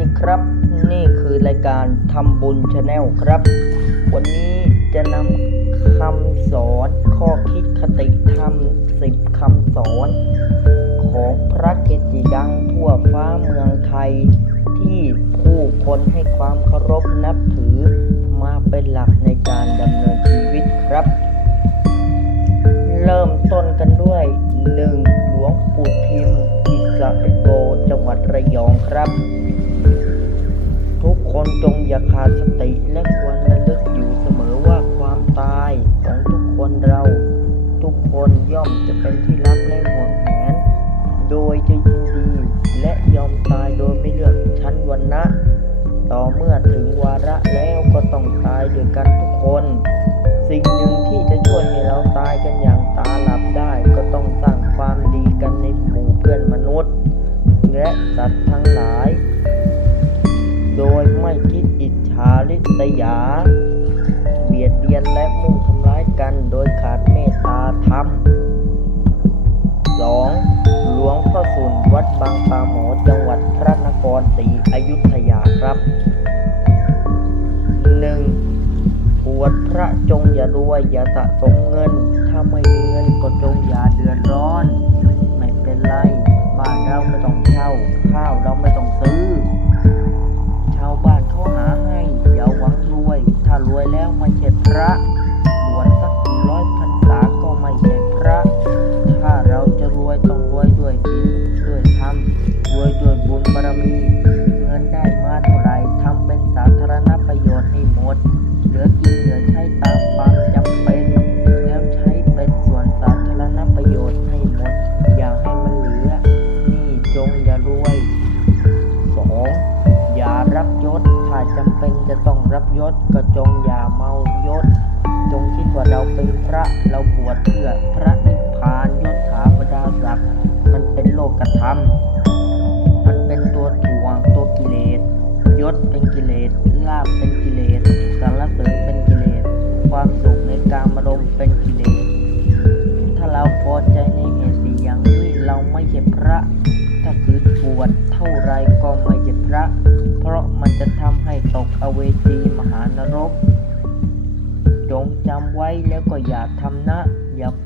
ดีครับ นี่คือรายการทำบุญชาแนลครับ วันนี้จะนำคำสอนข้อคิดคติธรรมสิบคำสอน ของพระเกจิดังทั่วฟ้าเมืองไทย ที่ผู้คนให้ความเคารพนับถือมาเป็นหลักในการดำเนินชีวิตครับ เริ่มต้นกันด้วย 1. หลวงปู่ทิมอิสระโกจังหวัดระยองครับ ทุกคนจงอย่าขาดสติและควรระลึกอยู่เสมอว่าความตายของทุกคนเรา ทุกคนย่อมจะเป็นที่รักและห่วงแหน โดยจะยินดีและยอมตายโดยไม่เลือกชั้นวรรณะต่อ สยา เบียดเบียนและมุ่งทำร้ายกันโดยขาดเมตตาธรรม 2. หลวงพ่อสุนวัดบางปาหมอจังหวัดพระนครศรีอยุธยาครับ 1. ปวดพระจงอย่ารวยอย่าสะสมเงิน ถ้าไม่มีเงินก็จงอย่าเดือดร้อน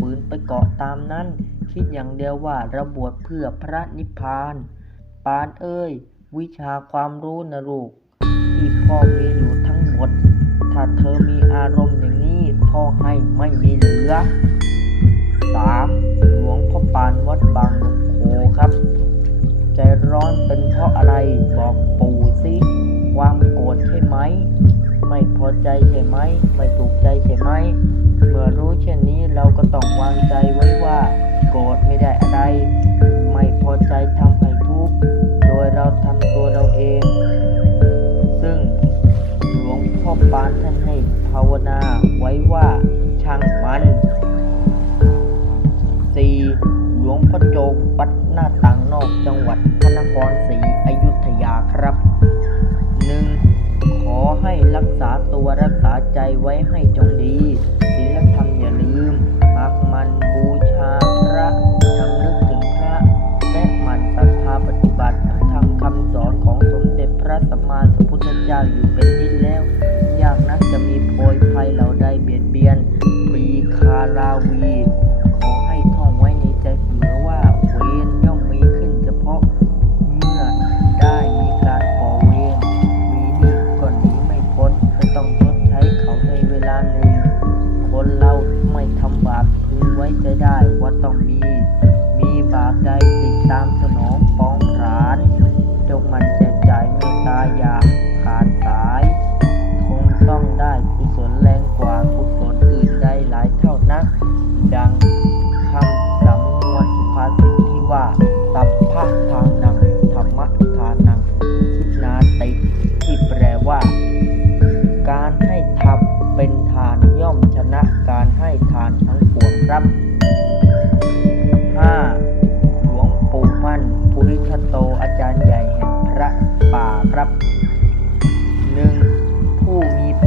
ฝืนไปเกาะตามนั้น คิดอย่างเดียวว่าระบวชเพื่อพระนิพพาน ปานเอ้ย วิชาความรู้นะลูก ที่พ่อมีอยู่ทั้งหมด ถ้าเธอมีอารมณ์อย่างนี้พ่อให้ไม่มีเหลือ 3. หลวงพ่อปานวัดบางงโคครับ ใจร้อนเป็นเพราะอะไรบอกปู่สิ ความโกรธใช่ไหม ไม่พอใจใช่ไหมไม่ ใจไว้ให้จงดี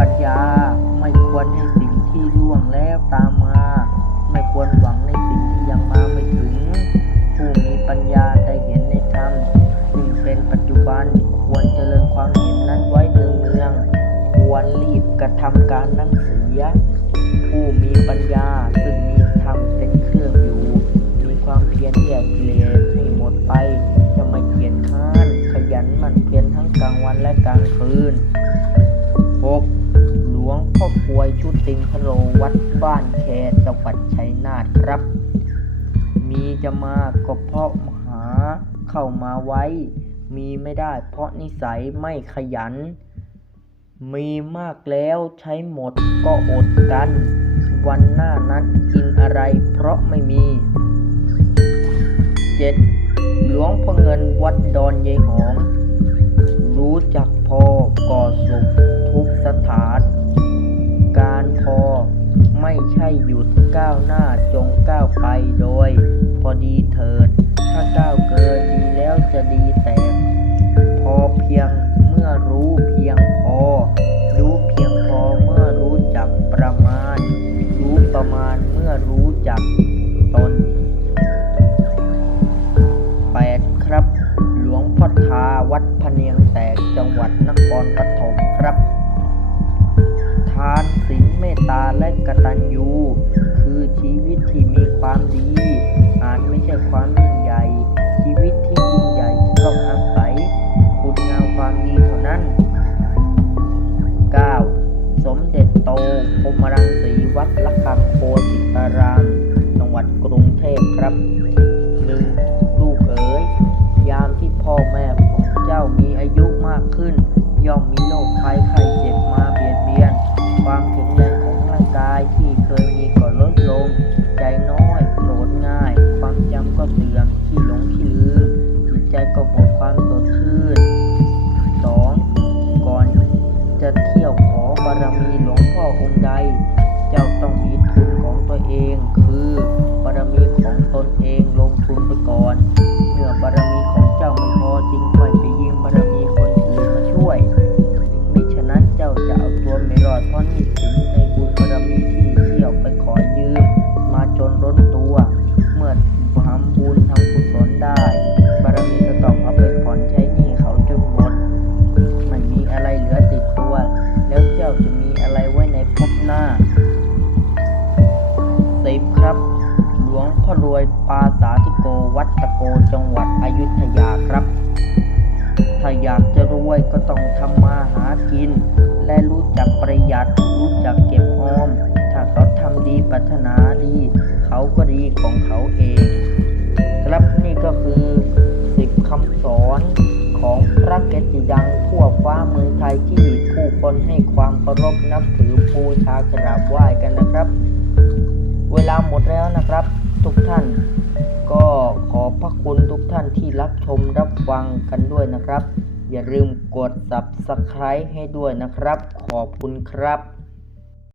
ปัญญาไม่ควรให้สิ่งที่ล่วงแล้วตามมา ไม่ควรหวังในสิ่งที่ยังมาไม่ถึง ผู้มีปัญญาได้เห็นในธรรมจึงเป็นปัจจุบันควรเจริญความเห็นนั้นไว้เนืองเนืองควรรีบกระทำการนั้นเสีย ผู้มีปัญญาซึ่งมีธรรมเป็นเครื่องอยู่ มีความเพียรแยกกิเลสให้หมดไป จะไม่เกียนค้านขยันมันเพียรทั้งกลางวันและกลางคืน วยชุดติงพโรวัดบ้านแคจังหวัดชัยนาทครับ มีจะมาก็เพราะหาเข้ามาไว้ มีไม่ได้เพราะนิสัยไม่ขยัน มีมากแล้วใช้หมดก็อดกัน วันหน้านั้นกินอะไรเพราะไม่มี 7. หลวงพ่อเงินวัดดอนยายหอม รู้จักพอก่อสุขทุกสถาน ก้าวหน้าจงก้าวไปโดย พอดีเถิด ถ้าก้าวเกินดีแล้วจะดีแต่พอเพียงเมื่อรู้เพียงพอ รู้เพียงพอเมื่อรู้จักประมาณ รู้ประมาณเมื่อรู้จักตน8ครับ หลวงพ่อทาวัดพะเนียงแตกจังหวัดนครปฐมครับ ทานศีลเมตตาและกตัญญู ชีวิตที่มีความดีอาจไม่ใช่ความ อื่ ประหยัดรู้จักเก็บออม ถ้าเขาทำดีปรารถนาดี เขาก็ดีของเขาเอง ครับนี่ก็คือสิบคำสอนของพระเกจิดังทั่วฟ้าเมืองไทยที่ผู้คนให้ความเคารพนับถือบูชากราบไหว้กันนะครับ เวลาหมดแล้วนะครับ ทุกท่านก็ขอพระคุณทุกท่านที่รับชมรับฟังกันด้วยนะครับ อย่าลืมกด subscribe ให้ด้วยนะครับ ขอบคุณครับ